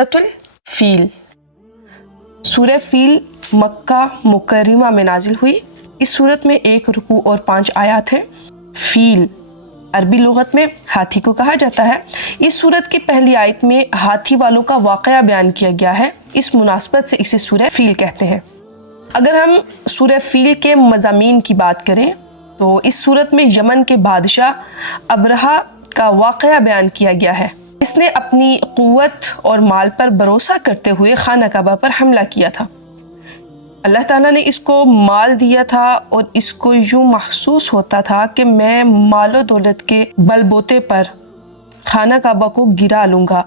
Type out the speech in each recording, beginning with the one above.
सूरतुल feel. सूरह feel मक्का मुकर्रमा में नाजिल हुई। इस सूरत में 1 रुकू और 5 आयात हैं। फील अरबी लुगत में हाथी को कहा जाता है। इस सूरत की पहली आयत में हाथी वालों का वाक़या बयान किया गया है। इस मुनासबत से इसे सूरह फील कहते हैं। अगर हम सूरह फील के मज़ामीन की बात करें तो इस सूरत में यमन के बादशाह अबरहा का वाक़या बयान किया गया है। इसने अपनी क़ुव्वत और माल पर भरोसा करते हुए खाना काबा पर हमला किया था। अल्लाह ताला ने इसको माल दिया था और इसको यूँ महसूस होता था कि मैं मालो दौलत के बलबूते पर खाना काबा को गिरा लूँगा।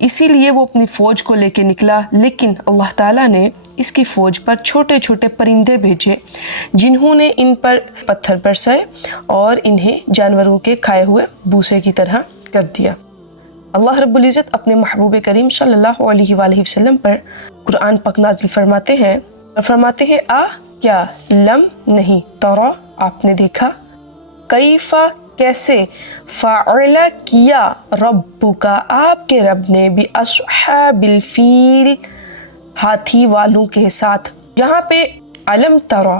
इसीलिए वो अपनी फ़ौज को लेके निकला, लेकिन अल्लाह ताला ने इसकी फ़ौज पर छोटे छोटे परिंदे भेजे जिन्होंने इन पर पत्थर बरसाए और इन्हें जानवरों के खाए हुए भूसे की तरह कर दिया। अल्लाह रब्बुल इज़्ज़त अपने महबूब करीम सल्लल्लाहु अलैहि वसल्लम पर कुरान पाक नाज़िल फरमाते हैं और फरमाते हैं आ क्या लम नहीं तरा आपने देखा, कैफा कैसे, फ़अला किया, रब्बुका आपके रब ने भी अस्हाबिल फील हाथी वालों के साथ। यहाँ पे अलम तरा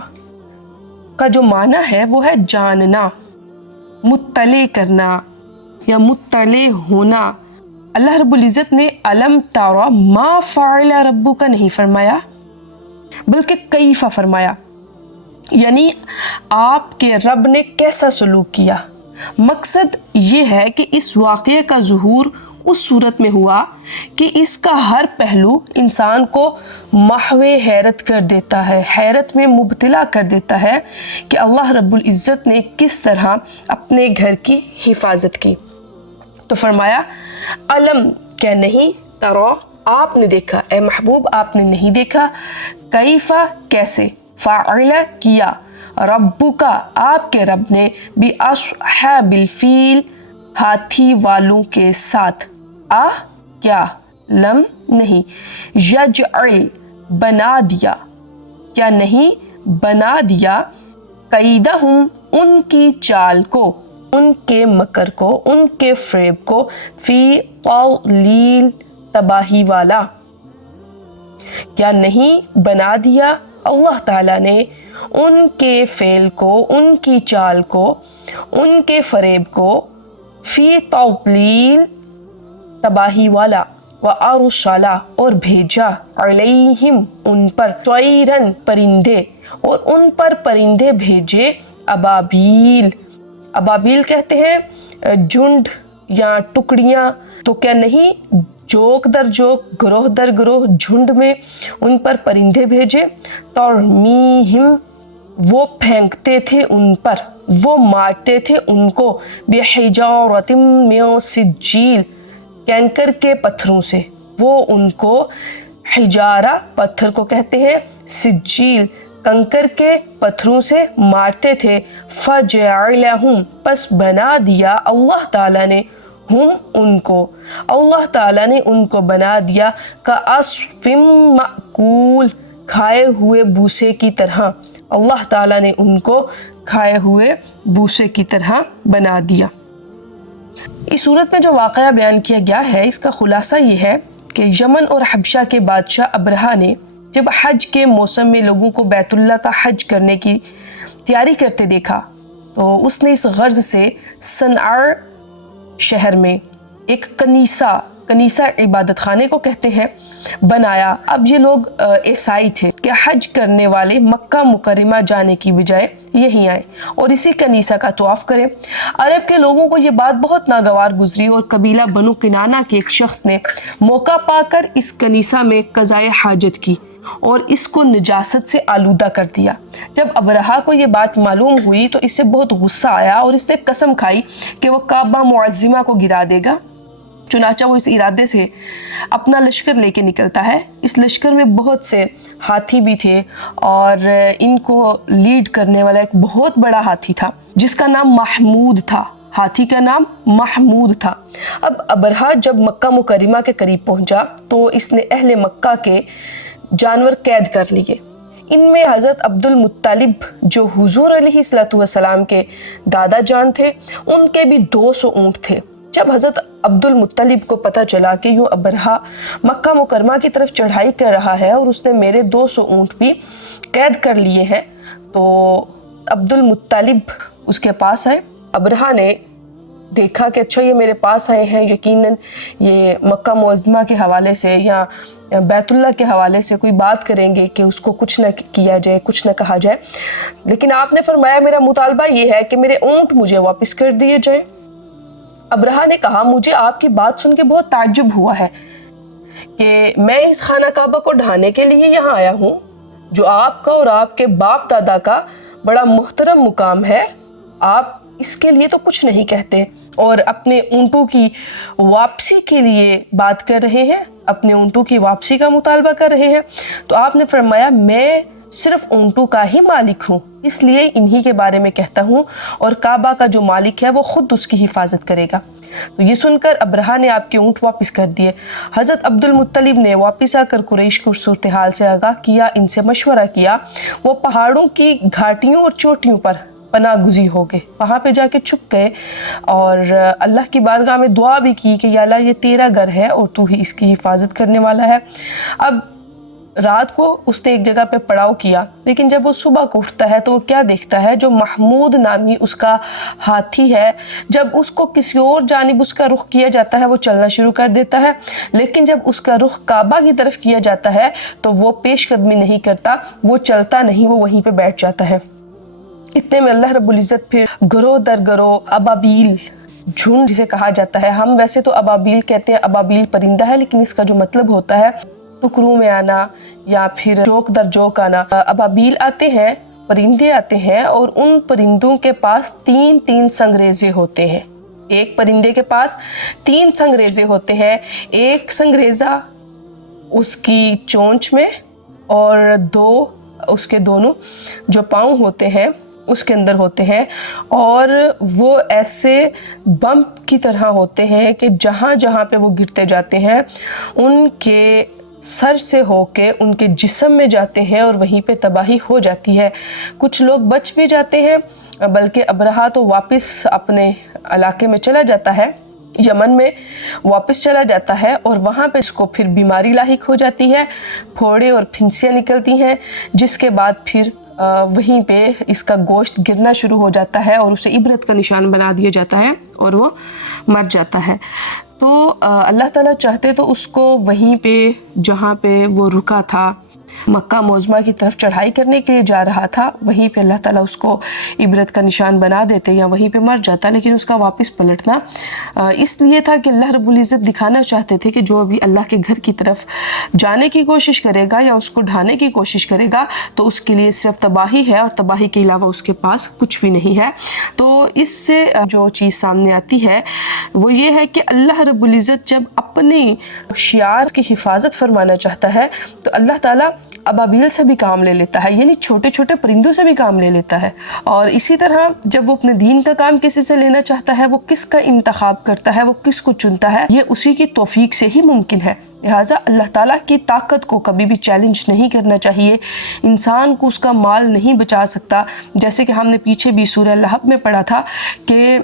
का जो माना है वो है जानना, मुत्तले करना या मुत्तले होना। अल्लाह रब्बुल इज़्ज़त ने अलम तरा मा फ़अला रब्बुका नहीं फरमाया बल्कि कैफा फरमाया, यानी आपके रब ने कैसा सलूक किया। मकसद ये है कि इस वाक़ये का ज़ुहूर उस सूरत में हुआ कि इसका हर पहलू इंसान को महवे हैरत कर देता है, हैरत में मुब्तला कर देता है कि अल्लाह रब्बुल इज़्ज़त ने किस तरह अपने घर की हिफाजत की। तो फरमाया अलम क्या नहीं, तरा आपने देखा, ए महबूब आपने नहीं देखा, कैफा कैसे, फ़अला किया, रब्बुका आपके रब ने भी अस्हाबिल फील हाथी वालों के साथ। आ क्या लम नहीं, यजअल बना दिया, क्या नहीं बना दिया, कैदहुम उनकी चाल को, उनके मकर को, उनके फ़रेब को, फी तौलील तबाही वाला। क्या नहीं बना दिया अल्लाह ताला ने उनके फ़ेल को, उनकी चाल को, उनके फ़रेब को, फी तौलील तबाही वाला, व अरसला और भेजा, अलैहिम उन पर, तैरन परिंदे और उन पर परिंदे भेजे, अबाबील, अबाबील कहते हैं झुंड या टुकड़ियाँ। तो क्या नहीं जोक दर जोक, ग्रोह दर ग्रोह, झुंड में उन पर परिंदे भेजे। तरमीहिम वो फेंकते थे उन पर, वो मारते थे उनको, बिहिजारतिम मिन सिज्जील कैंकर के पत्थरों से। वो उनको हिजारा पत्थर को कहते हैं, सिज्जील कंकर के पत्थरों से मारते थे। फजअलहुम पस बना दिया अल्लाह ताला ने हुम उनको, अल्लाह ताला ने उनको बना दिया का अस्फिम माकूल खाए हुए भूसे की तरह। अल्लाह ताला ने उनको खाए हुए भूसे की तरह बना दिया। इस सूरत में जो वाक़या बयान किया गया है इसका खुलासा ये है कि यमन और हबशा के बादशाह अबरहा ने जब हज के मौसम में लोगों को बैतुल्लाह का हज करने की तैयारी करते देखा तो उसने इस गर्ज से सनआ शहर में एक कनीसा इबादत खाने को कहते हैं बनाया। अब ये लोग ईसाई थे कि हज करने वाले मक्का मुकर्रमा जाने की बजाय यहीं आए और इसी कनीसा का तवाफ़ करें। अरब के लोगों को ये बात बहुत नागवार गुजरी और कबीला बनु किनाना के एक शख्स ने मौका पाकर इस कनीसा में कज़ाए हाजत की और इसको नजासत से आलूदा कर दिया। जब अबरहा को ये बात मालूम हुई तो इससे बहुत गुस्सा आया और इसने कसम खाई कि वो काबा मुअज़्ज़िमा को गिरा देगा। चुनाचा वो इस इरादे से अपना लश्कर लेके निकलता है। इस लश्कर में बहुत से हाथी भी थे और इनको लीड करने वाला एक बहुत बड़ा हाथी था जिसका नाम महमूद था। हाथी का नाम महमूद था। अब अबरहा जब मक्का मुकर्रमा के करीब पहुंचा तो इसने अहले मक्का के जानवर कैद कर लिए। इनमें हज़रत अब्दुल मुत्तलिब जो हुजूर अलैहिस्सलातु वस्सलाम के दादा जान थे, उनके भी 200 ऊँट थे जब हज़रत अब्दुल मुत्तलिब को पता चला कि यूँ अबरहा मक्का मुकरमा की तरफ चढ़ाई कर रहा है और उसने मेरे 200 ऊँट भी कैद कर लिए हैं, तो अब्दुल मुत्तलिब उसके पास आए। अबरहा ने देखा कि अच्छा ये मेरे पास आए हैं, यकीनन ये मक्का मुअज़्ज़मा के हवाले से या बैतुल्लाह के हवाले से कोई बात करेंगे कि उसको कुछ न किया जाए, कुछ न कहा जाए। लेकिन आपने फरमाया मेरा मुतालबा ये है कि मेरे ऊँट मुझे वापस कर दिए जाए। अबरहा ने कहा मुझे आपकी बात सुन के बहुत ताज्जुब हुआ है कि मैं इस खाना काबा को ढाने के लिए यहाँ आया हूँ, जो आपका और आपके बाप दादा का बड़ा मुहतरम मुकाम है, आप इसके लिए तो कुछ नहीं कहते और अपने ऊँटों की वापसी के लिए बात कर रहे हैं, अपने ऊँटों की वापसी का मुतालबा कर रहे हैं। तो आपने फरमाया मैं सिर्फ ऊँटों का ही मालिक हूँ, इसलिए इन्हीं के बारे में कहता हूँ और काबा का जो मालिक है वो खुद उसकी हिफाजत करेगा। तो ये सुनकर अबरहा ने आपके ऊँट वापस कर दिए। हज़रत अब्दुल मुत्तलिब ने वापस आकर कुरैश को सूरत हाल से आगाह किया, इनसे मशवरा किया। वो पहाड़ों की घाटियों और चोटियों पर पनाह गुज़ी हो गए, वहाँ पे जाके छुप गए और अल्लाह की बारगाह में दुआ भी की कि या अल्लाह ये तेरा घर है और तू ही इसकी हिफाजत करने वाला है। अब रात को उसने एक जगह पे पड़ाव किया, लेकिन जब वो सुबह को उठता है तो वो क्या देखता है, जो महमूद नामी उसका हाथी है, जब उसको किसी और जानिब उसका रुख किया जाता है वो चलना शुरू कर देता है, लेकिन जब उसका रुख काबा की तरफ किया जाता है तो वो पेशकदमी नहीं करता, वो चलता नहीं, वो वहीं पे बैठ जाता है। इतने में अल्लाह रब्बुल इज़्ज़त फिर गरोह दर गरोह अबाबील, झुंड जिसे कहा जाता है, हम वैसे तो अबाबील कहते हैं, अबाबील परिंदा है, लेकिन इसका जो मतलब होता है टुकड़ों में आना या फिर जोक दर जोक आना। अबाबील आते हैं, परिंदे आते हैं और उन परिंदों के पास 3-3 संगरेजे होते हैं। एक परिंदे के पास 3 संगरेजे होते हैं, एक संगरेजा उसकी चोंच में और 2 उसके दोनों जो पाँव होते हैं उसके अंदर होते हैं, और वो ऐसे बम्प की तरह होते हैं कि जहाँ जहाँ पे वो गिरते जाते हैं उनके सर से होके उनके जिस्म में जाते हैं और वहीं पे तबाही हो जाती है। कुछ लोग बच भी जाते हैं, बल्कि अबरहा तो वापस अपने इलाके में चला जाता है, यमन में वापस चला जाता है और वहाँ पे इसको फिर बीमारी लाहिक हो जाती है, फोड़े और फिंसियाँ निकलती हैं, जिसके बाद फिर वहीं पे इसका गोश्त गिरना शुरू हो जाता है और उसे इबरत का निशान बना दिया जाता है और वो मर जाता है। तो अल्लाह ताला चाहते तो उसको वहीं पे जहाँ पे वो रुका था, मक्का मुअज़्ज़मा की तरफ चढ़ाई करने के लिए जा रहा था, वहीं पे अल्लाह ताला उसको इबरत का निशान बना देते या वहीं पे मर जाता, लेकिन उसका वापस पलटना इसलिए था कि अल्लाह रब्बुल इज़्ज़त दिखाना चाहते थे कि जो भी अल्लाह के घर की तरफ जाने की कोशिश करेगा या उसको ढाने की कोशिश करेगा तो उसके लिए सिर्फ तबाही है और तबाही के अलावा उसके पास कुछ भी नहीं है। तो इससे जो चीज़ सामने आती है वो ये है कि अल्लाह रब्बुल इज़्ज़त जब अपने शियार की हिफाजत फरमाना चाहता है तो अल्लाह ताला अबाबील से भी काम ले लेता है, यानी छोटे छोटे परिंदों से भी काम ले लेता है। और इसी तरह जब वो अपने दीन का काम किसी से लेना चाहता है, वो किसका इंतखाब करता है, वो किसको चुनता है, ये उसी की तौफीक से ही मुमकिन है। लिहाजा अल्लाह ताला की ताकत को कभी भी चैलेंज नहीं करना चाहिए। इंसान को उसका माल नहीं बचा सकता, जैसे कि हमने पीछे भी सूरह लहब में पढ़ा था कि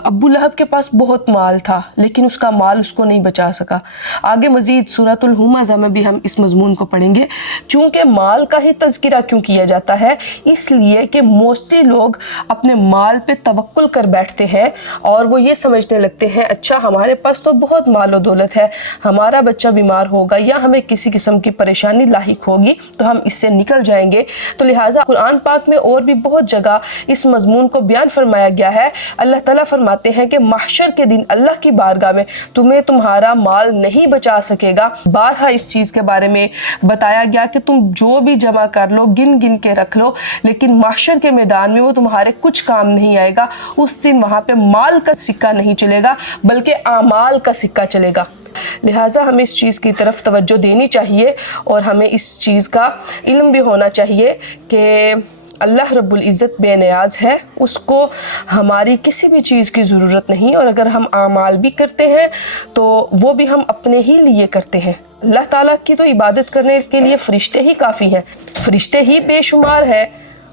अब्बू लहब के पास बहुत माल था लेकिन उसका माल उसको नहीं बचा सका। आगे मज़ीद सूरतुल हुमज़ा में भी हम इस मज़मून को पढ़ेंगे। चूँकि माल का ही तज़किरा क्यों किया जाता है, इसलिए कि मोस्टली लोग अपने माल पे तवक्कुल कर बैठते हैं और वो ये समझने लगते हैं अच्छा हमारे पास तो बहुत माल और दौलत है, हमारा बच्चा बीमार होगा या हमें किसी किस्म की परेशानी लाहिक होगी तो हम इससे निकल जाएंगे। तो लिहाजा कुरान पाक में और भी बहुत जगह इस मज़मून को बयान फरमाया गया है। अल्लाह ताला फरमाते हैं कि महशर के दिन अल्लाह की बारगाह में तुम्हें तुम्हारा माल नहीं बचा सकेगा। बारहा इस चीज़ के बारे में बताया गया कि तुम जो भी जमा कर लो, गिन गिन के रख लो, लेकिन महशर के मैदान में वो तुम्हारे कुछ काम नहीं आएगा। उस दिन वहाँ पे माल का सिक्का नहीं चलेगा बल्कि आमाल का सिक्का चलेगा। लिहाजा हमें इस चीज़ की तरफ तवज्जो देनी चाहिए और हमें इस चीज़ का इल्म भी होना चाहिए कि अल्लाह रब्बुल इज़्ज़त बेनियाज़ है, उसको हमारी किसी भी चीज़ की ज़रूरत नहीं, और अगर हम आमाल भी करते हैं तो वो भी हम अपने ही लिए करते हैं। अल्लाह ताला की तो इबादत करने के लिए फ़रिश्ते ही काफ़ी हैं, फ़रिश्ते ही बेशुमार है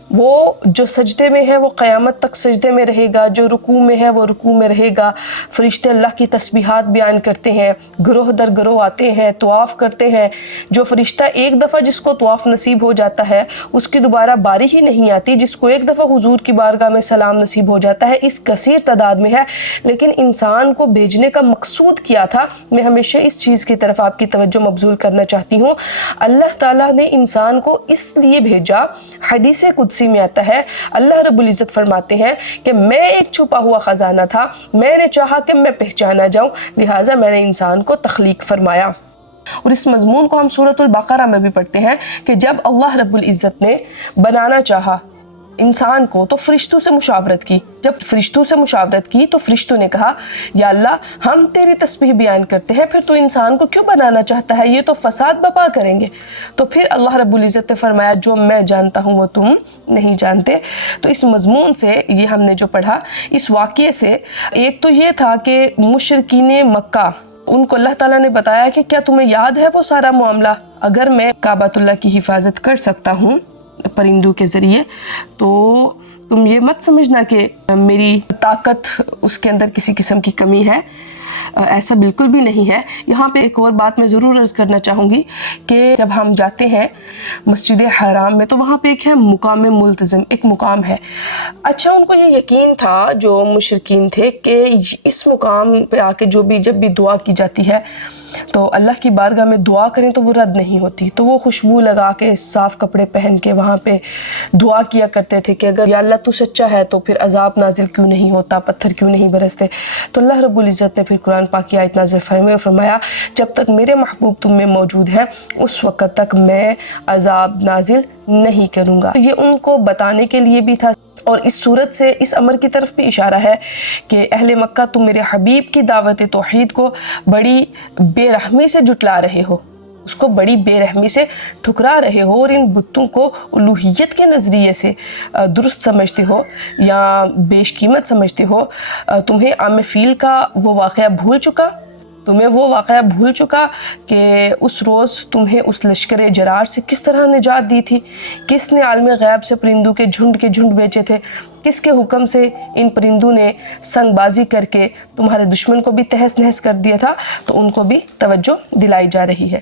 وہ جو سجدے میں ہے وہ قیامت تک سجدے میں رہے گا، جو رکوع میں ہے وہ رکوع میں رہے گا۔ فرشتے اللہ کی تسبیحات بیان کرتے ہیں، گروہ در گروہ آتے ہیں، طواف کرتے ہیں۔ جو فرشتہ ایک دفعہ جس کو طواف نصیب ہو جاتا ہے اس کی دوبارہ باری ہی نہیں آتی، جس کو ایک دفعہ حضور کی بارگاہ میں سلام نصیب ہو جاتا ہے، اس کثیر تعداد میں ہے۔ لیکن انسان کو بھیجنے کا مقصود کیا تھا؟ میں ہمیشہ اس چیز کی طرف آپ کی توجہ مبذول کرنا چاہتی ہوں۔ اللہ تعالیٰ نے انسان کو اس لیے بھیجا، حدیث قدسی میں آتا ہے اللہ رب العزت فرماتے ہیں کہ میں ایک چھپا ہوا خزانہ تھا، میں نے چاہا کہ میں پہچانا جاؤں، لہٰذا میں نے انسان کو تخلیق فرمایا۔ اور اس مضمون کو ہم سورۃ البقرہ میں بھی پڑھتے ہیں کہ جب اللہ رب العزت نے بنانا چاہا انسان کو تو فرشتوں سے مشاورت کی۔ جب فرشتوں سے مشاورت کی تو فرشتوں نے کہا یا اللہ ہم تیری تسبیح بیان کرتے ہیں، پھر تو انسان کو کیوں بنانا چاہتا ہے؟ یہ تو فساد برپا کریں گے۔ تو پھر اللہ رب العزت نے فرمایا جو میں جانتا ہوں وہ تم نہیں جانتے۔ تو اس مضمون سے یہ ہم نے جو پڑھا، اس واقعے سے ایک تو یہ تھا کہ مشرکین مکہ، ان کو اللہ تعالیٰ نے بتایا کہ کیا تمہیں یاد ہے وہ سارا معاملہ؟ اگر میں کعبۃ اللہ کی حفاظت کر سکتا ہوں پرندوں کے ذریعے تو تم یہ مت سمجھنا کہ میری طاقت اس کے اندر کسی قسم کی کمی ہے، ایسا بالکل بھی نہیں ہے۔ یہاں پہ ایک اور بات میں ضرور عرض کرنا چاہوں گی کہ جب ہم جاتے ہیں مسجد حرام میں تو وہاں پہ ایک ہے مقام ملتزم، ایک مقام ہے۔ اچھا ان کو یہ یقین تھا جو مشرکین تھے کہ اس مقام پہ آ کے جب بھی دعا کی جاتی ہے تو اللہ کی بارگاہ میں دعا کریں تو وہ رد نہیں ہوتی، تو وہ خوشبو لگا کے صاف کپڑے پہن کے وہاں پہ دعا کیا کرتے تھے کہ اگر یا اللہ تو سچا ہے تو پھر عذاب نازل کیوں نہیں ہوتا، پتھر کیوں نہیں برستے۔ تو اللہ رب العزت نے پھر قرآن پاک کی آیت نازل فرمایا جب تک میرے محبوب تم میں موجود ہیں اس وقت تک میں عذاب نازل نہیں کروں گا۔ یہ ان کو بتانے کے لیے بھی تھا، اور اس صورت سے اس امر کی طرف بھی اشارہ ہے کہ اہل مکہ تم میرے حبیب کی دعوت توحید کو بڑی بے رحمی سے جھٹلا رہے ہو، اس کو بڑی بے رحمی سے ٹھکرا رہے ہو، اور ان بتوں کو الوہیت کے نظریے سے درست سمجھتے ہو یا بیش قیمت سمجھتے ہو۔ تمہیں عام فیل کا وہ واقعہ بھول چکا کہ اس روز تمہیں اس لشکر جرار سے کس طرح نجات دی تھی، کس نے عالم غیب سے پرندوں کے جھنڈ بیچے تھے، کس کے حکم سے ان پرندوں نے سنگ بازی کر کے تمہارے دشمن کو بھی تہس نہس کر دیا تھا۔ تو ان کو بھی توجہ دلائی جا رہی ہے۔